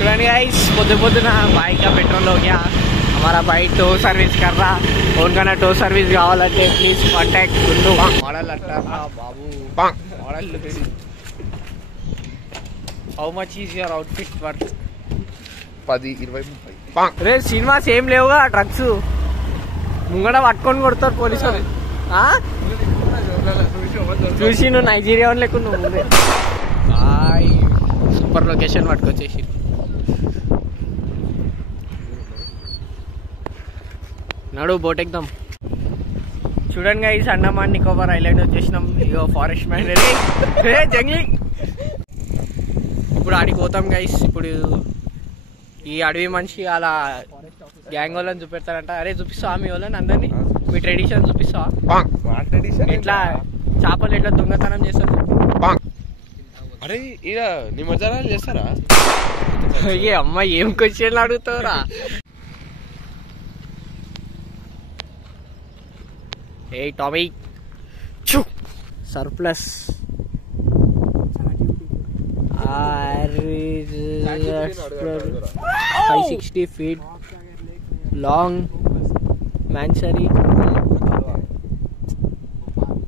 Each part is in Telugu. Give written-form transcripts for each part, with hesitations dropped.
चूडंడి गाइस పొద్దున बाइक का पेट्रोल हो गया हमारा बाइक टो सर्विस कर रहा उनका टो सर्विस కావాలంటే ప్లీజ్ కాంటాక్ట్ గుండు మోడల్ అంటారా బాబు model how much is your outfit worth 10 20 30 రే సినిమా సేమ్ లేవుగా డ్రగ్స్ ముంగడ పట్టుకొని కొడతారు పోలీసులు చూసి నువ్వు నైజీరియా లేకుండా నువ్వు సూపర్ లొకేషన్ పట్టుకొచ్చేసి నడు బోట్ ఎక్దాం చూడండి గైస్ అండమాన్ నికోబార్ ఐలాండ్ వచ్చేసినాం ఇగో ఫారెస్ట్ మ్యాన్ జంగ్లీ ఇప్పుడు ఆడికి పోతాం గైస్ ఇప్పుడు ఈ అడవి మనిషి అలా గ్యాంగ్ వాళ్ళని చూపెడతారంట అరే చూపిస్తావా మీ వాళ్ళని అందరినీ మీ ట్రెడిషన్ చూపిస్తావా ఎట్లా చేపలు ఎట్లా దొంగతనం చేస్తారు అరే ఇలా నిమజ్జనాలు చేస్తారా ఏ అమ్మ ఏం క్వశ్చన్లు అడుగుతావురా ఏ Tommy surplus 560 feet long mansari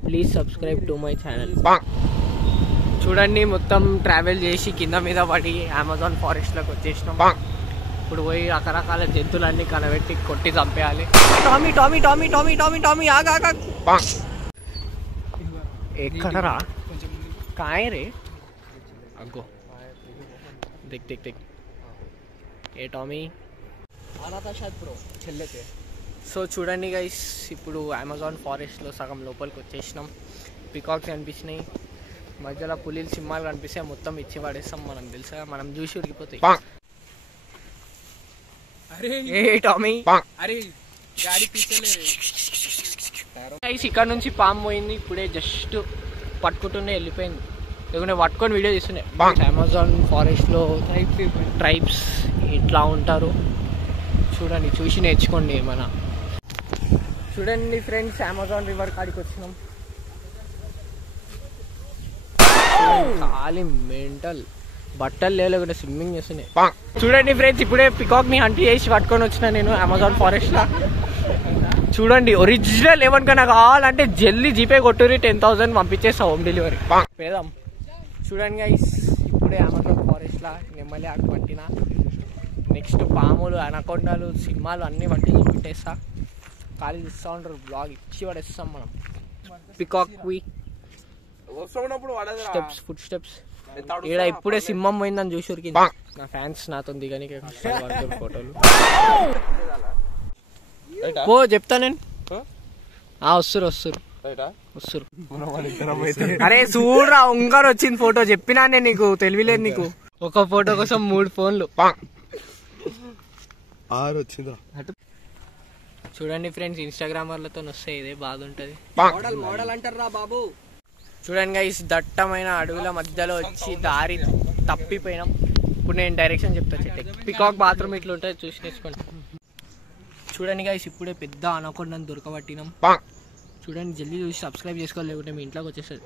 please subscribe to my channel చూడండి మొత్తం ట్రావెల్ చేసి కింద మీద పడి అమెజాన్ ఫారెస్ట్ లోకి వచ్చేసినాం ఇప్పుడు పోయి రకరకాల జంతువులన్నీ కనబెట్టి కొట్టి చంపేయాలి Tommy Tommy Tommy Tommy Tommy Tommy ఆగా ఎక్కడరా కాయ రే అగ్గో देख देख देख ఏ టామీ సో చూడండి గైస్ ఇప్పుడు అమెజాన్ ఫారెస్ట్లో సగం లోపలికి వచ్చేసినాం పికాక్స్ కనిపించినాయి మధ్యలో పులిలు సింహాలు కనిపిస్తాయి మొత్తం ఇచ్చి పడేస్తాం మనం తెలుసా మనం చూసి ఉడికిపోతాయి ఏ టామీ గైస్ ఇక్కడ నుంచి పాము పోయింది ఇప్పుడే జస్ట్ పట్టుకుంటూనే వెళ్ళిపోయింది లేకుంటే పట్టుకొని వీడియో తీస్తున్నాయి అమెజాన్ ఫారెస్ట్లో ట్రైబ్స్ ఇట్లా ఉంటారు చూడండి చూసి నేర్చుకోండి మన చూడండి ఫ్రెండ్స్ అమెజాన్ రివర్ కాడికి వచ్చినాం ఖాళీ మెంటల్ బట్టలు లేకుండా స్విమ్మింగ్ చేస్తున్నాయి చూడండి ఫ్రెండ్స్ ఇప్పుడే పికాక్ ని హంట్ చేసి పట్టుకొని వచ్చిన నేను అమెజాన్ ఫారెస్ట్ లా చూడండి ఒరిజినల్ ఏమనుకన్నా కావాలంటే జల్దీ జీపే కొట్టురి 10,000 పంపించేస్తా హోమ్ డెలివరీ పేదాం చూడండి గైస్ ఇప్పుడే అమెజాన్ ఫారెస్ట్ లా నెమ్మలి ఆకు పట్టిన నెక్స్ట్ పాములు అనకొండలు సింహాలు అన్నీ పట్టి చూపెట్టేస్తా ఖాళీ ఇస్తా ఉంటారు బ్లాగ్ ఇచ్చి పడేస్తాం మనం పికాక్ స్టెప్స్ ఫుడ్ స్టెప్స్ ఇక్కడ ఇప్పుడే సింహం పోయిందని చూసి ఉరికింది నా ఫ్యాన్స్ నాతో దిగని ఫోటోలు పో చెప్తా నేను వస్తురు అరే చూడరా ఉంగారు వచ్చింది ఫోటో చెప్పినా నేను నీకు తెలివిలేదు నీకు ఒక ఫోటో కోసం 3 ఫోన్లు చూడండి ఫ్రెండ్స్ ఇన్స్టాగ్రామర్లతో వస్తాయి ఇదే బాధ ఉంటది మోడల్ అంటారా బాబు చూడండి గైస్ దట్టమైన అడవుల మధ్యలో వచ్చి దారి తప్పిపోయినాం ఇప్పుడు నేను డైరెక్షన్ చెప్తా పికాక్ బాత్రూమ్ ఇట్లా ఉంటుంది చూసి నేర్చుకోండి చూడండి గైస్ ఇప్పుడే పెద్ద అనకొండని దొరకబట్టినాం చూడండి జల్దీ చూసి సబ్స్క్రైబ్ చేసుకోవాలి లేకుంటే మీ ఇంట్లోకి వచ్చేస్తుంది